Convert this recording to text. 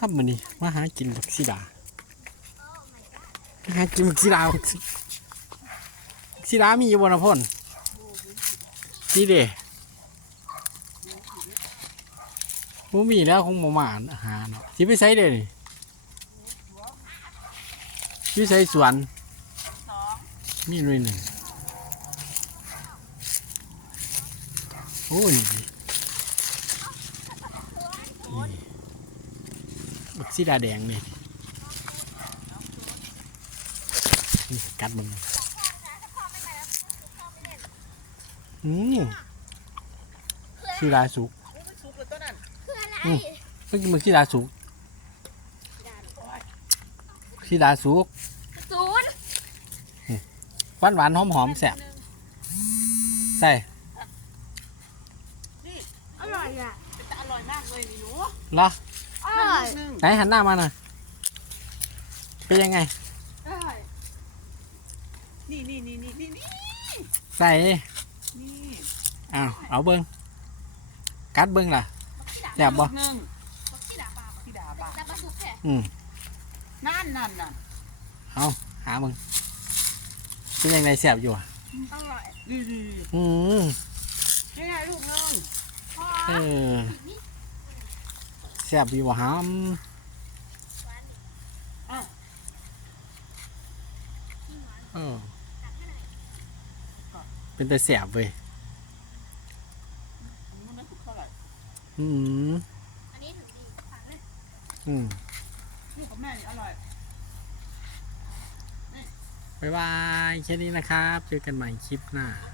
ครับมื้อนี้มาหากินบักซีดามาหากินบักซีดาบักซีดามีอยู่บนพ่นนี่เด้บ่มีแล้วคงบ่มาหาเนาะสิไปไสเด้นี่สิไปไสสวนมีหน่วยหนึ่งโอ้ยนี่ บักซีดาแดงนี่นี่กัดมันอืมซีดาสุกซุปเลยตัวนั้นคืออะไรอืมเมื่อกี้มันซีดาสุกซีดาสุกศูนย์หวานหวานหอมหอมๆแซ่บใส่อร่อยอะเป็นแต่อร่อยมากเลยนี่หนูเหรอ อร่อยหนึ่งไหนหันหน้ามาหน่อยเป็นยังไงอร่อยนี่นี่นี่นี่นี่นี่ใส่นี่อ้าวเอาเบิ้งกัดเบิ้งล่ะ แซ่บบ่หนึ่งที่ดาปลาที่ดาบะดาปลาสุกแค่อืมนั่นนั่นน่ะเอาหาเบิ้งเป็นยังไงแซ่บอยู่อะอร่อยดีดีอืมนี่ไงลูกหนึงพอเออ แซ่บอยู่หามเออเป็นแต่แซ่บเว้ยอันนี้มันไม่ถูกเท่าไหร่อืมอันนี้ถึงดีฝังเลยอืมลูกกับแม่นี่อร่อยบ๊ายบายแค่นี้นะครับ เจอกันใหม่คลิปหน้าอ